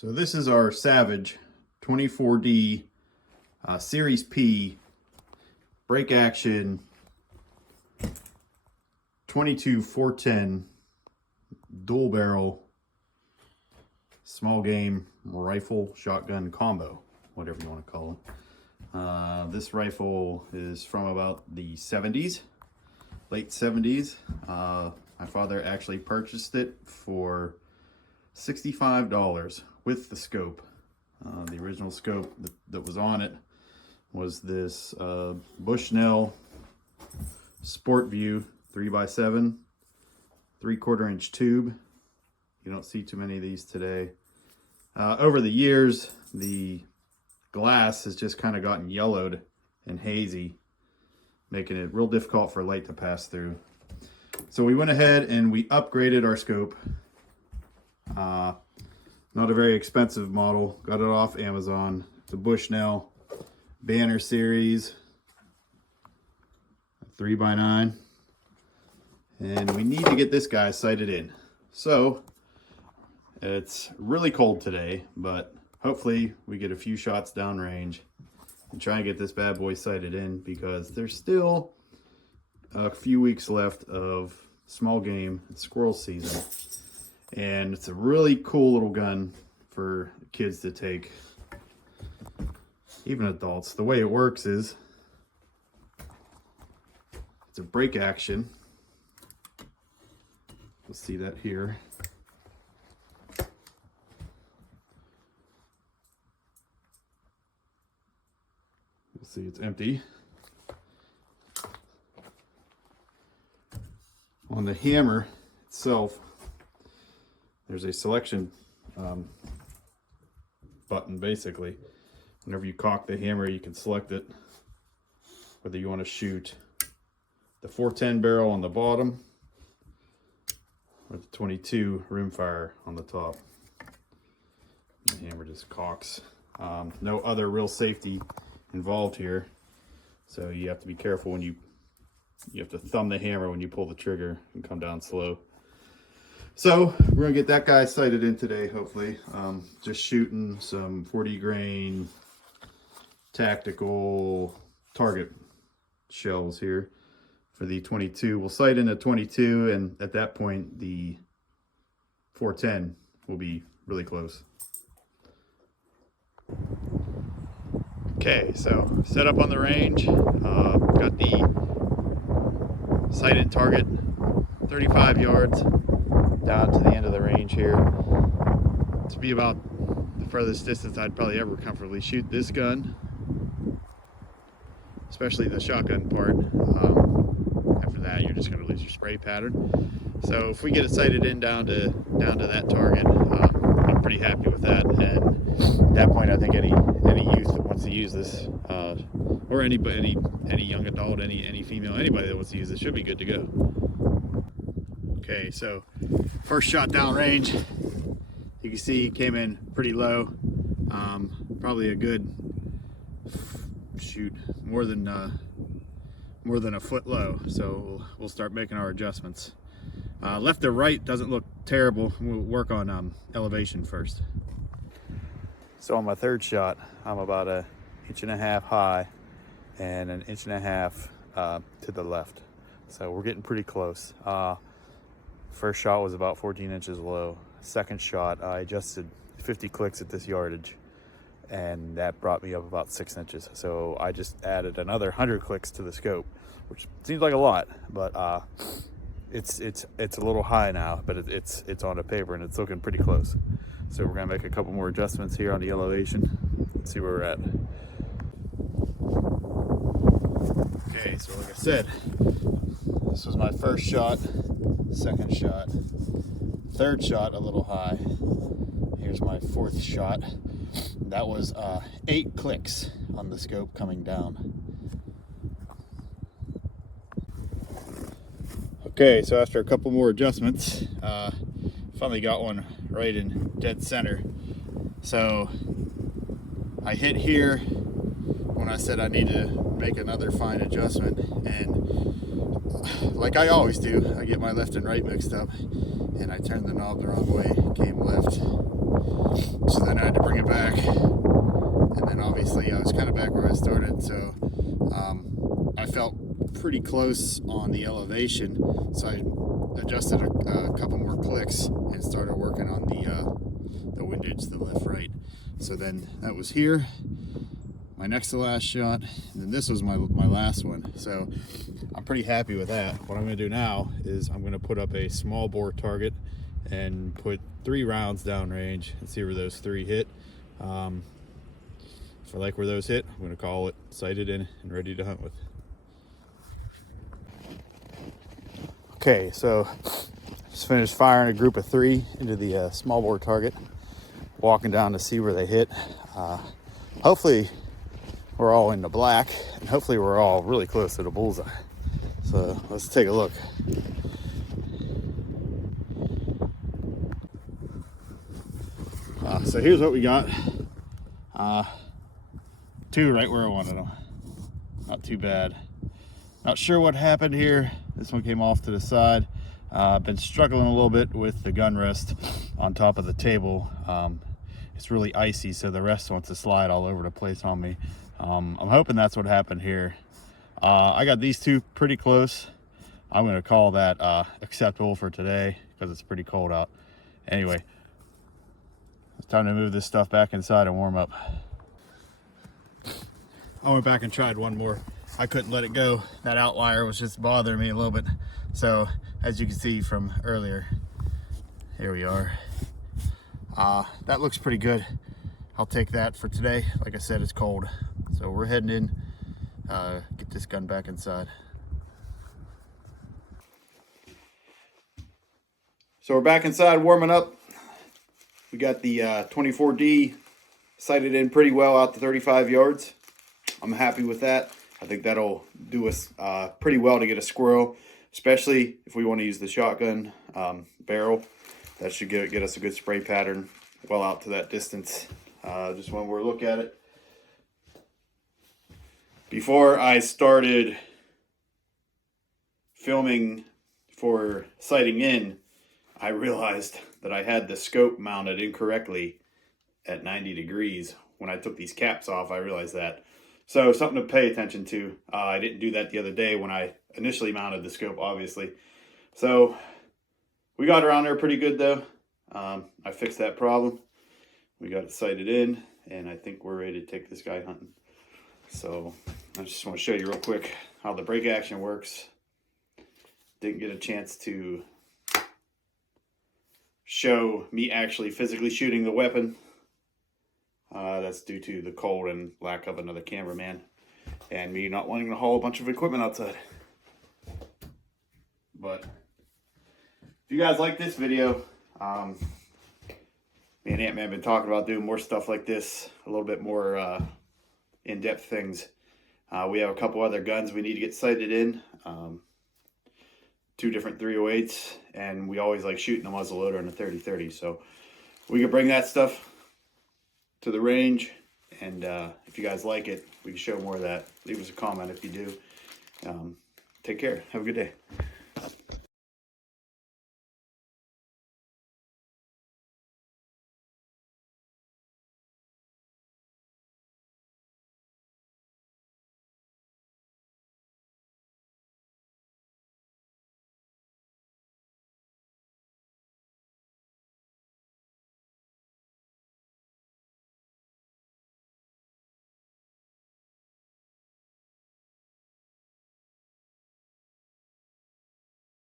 So this is our Savage 24D Series P break action 22 410 dual barrel small game rifle shotgun combo, whatever you want to call it. This rifle is from about the 70s, late 70s. My father actually purchased it for $65 with the scope. The original scope that was on it was this Bushnell Sport View 3x7 3/4 inch tube. You don't see too many of these today. Over the years, the glass has just kind of gotten yellowed and hazy, making it real difficult for light to pass through. So we went ahead and we upgraded our scope. Not a very expensive model. Got it off Amazon. It's a Bushnell Banner Series 3x9. And we need to get this guy sighted in. So it's really cold today, but hopefully we get a few shots downrange and try and get this bad boy sighted in, because there's still a few weeks left of small game squirrel season. And it's a really cool little gun for kids to take, even adults. The way it works is it's a break action. You'll see that here. You'll see it's empty. On the hammer itself, there's a selection button. Basically, whenever you cock the hammer, you can select it, whether you want to shoot the 410 barrel on the bottom or the 22 rimfire on the top. The hammer just cocks. No other real safety involved here, so you have to be careful when you have to thumb the hammer when you pull the trigger and come down slow. So we're gonna get that guy sighted in today, hopefully. Just shooting some 40 grain tactical target shells here for the 22. We'll sight in a 22, and at that point the 410 will be really close. Okay, so set up on the range. Got the sighted target 35 yards down to the end of the range here. To be about the furthest distance I'd probably ever comfortably shoot this gun, especially the shotgun part. After that, you're just going to lose your spray pattern. So if we get it sighted in down to that target, I'm pretty happy with that. And at that point, I think any youth that wants to use this, or any young adult, any female, anybody that wants to use this, should be good to go. Okay, so first shot downrange, you can see it came in pretty low. Probably a good shoot, more than a foot low. So we'll start making our adjustments. Left to right doesn't look terrible. We'll work on elevation first. So on my third shot, I'm about 1.5 inches high and 1.5 inches to the left. So we're getting pretty close. First shot was about 14 inches low. Second shot, I adjusted 50 clicks at this yardage, and that brought me up about 6 inches. So I just added another 100 clicks to the scope, which seems like a lot, but it's a little high now, but it's on the paper and it's looking pretty close. So we're gonna make a couple more adjustments here on the elevation and see where we're at. Okay, so like I said, this was my first shot, second shot, third shot a little high. Here's my fourth shot. That was 8 clicks on the scope coming down. Okay, so after a couple more adjustments, finally got one right in dead center. So I hit here when I said I need to make another fine adjustment, and like I always do, I get my left and right mixed up, and I turned the knob the wrong way, came left. So then I had to bring it back. And then obviously I was kind of back where I started. So I felt pretty close on the elevation. So I adjusted a couple more clicks and started working on the windage, the left right. So then that was here, my next to last shot, and then this was my last one. So I'm pretty happy with that. What I'm going to do now is I'm going to put up a small bore target and put 3 rounds downrange and see where those 3 hit. If I like where those hit, I'm going to call it sighted in and ready to hunt with. Okay, so just finished firing a group of 3 into the small bore target, walking down to see where they hit. Hopefully we're all in the black, and hopefully we're all really close to the bullseye. So let's take a look. So here's what we got. 2 right where I wanted them. Not too bad. Not sure what happened here. This one came off to the side. I've been struggling a little bit with the gun rest on top of the table. It's really icy, so the rest wants to slide all over the place on me. I'm hoping that's what happened here. I got these 2 pretty close. I'm going to call that acceptable for today because it's pretty cold out. Anyway, it's time to move this stuff back inside and warm up. I went back and tried one more. I couldn't let it go. That outlier was just bothering me a little bit. So as you can see from earlier, here we are. That looks pretty good. I'll take that for today. Like I said, it's cold. So we're heading in, get this gun back inside. So we're back inside warming up. We got the 24D sighted in pretty well out to 35 yards. I'm happy with that. I think that'll do us pretty well to get a squirrel, especially if we want to use the shotgun barrel. That should get us a good spray pattern well out to that distance. Just one more look at it. Before I started filming for sighting in, I realized that I had the scope mounted incorrectly at 90 degrees. When I took these caps off, I realized that. So something to pay attention to. I didn't do that the other day when I initially mounted the scope, obviously. So we got around there pretty good though. I fixed that problem. We got it sighted in, and I think we're ready to take this guy hunting. So I just want to show you real quick how the break action works. Didn't get a chance to show me actually physically shooting the weapon. That's due to the cold and lack of another cameraman and me not wanting to haul a bunch of equipment outside. But if you guys like this video, me and Ant-Man have been talking about doing more stuff like this, a little bit more in-depth things. We have a couple other guns we need to get sighted in. 2 different 308s, and we always like shooting a muzzleloader and a 30-30. So we could bring that stuff to the range, and if you guys like it, we can show more of that. Leave us a comment if you do. Take care. Have a good day.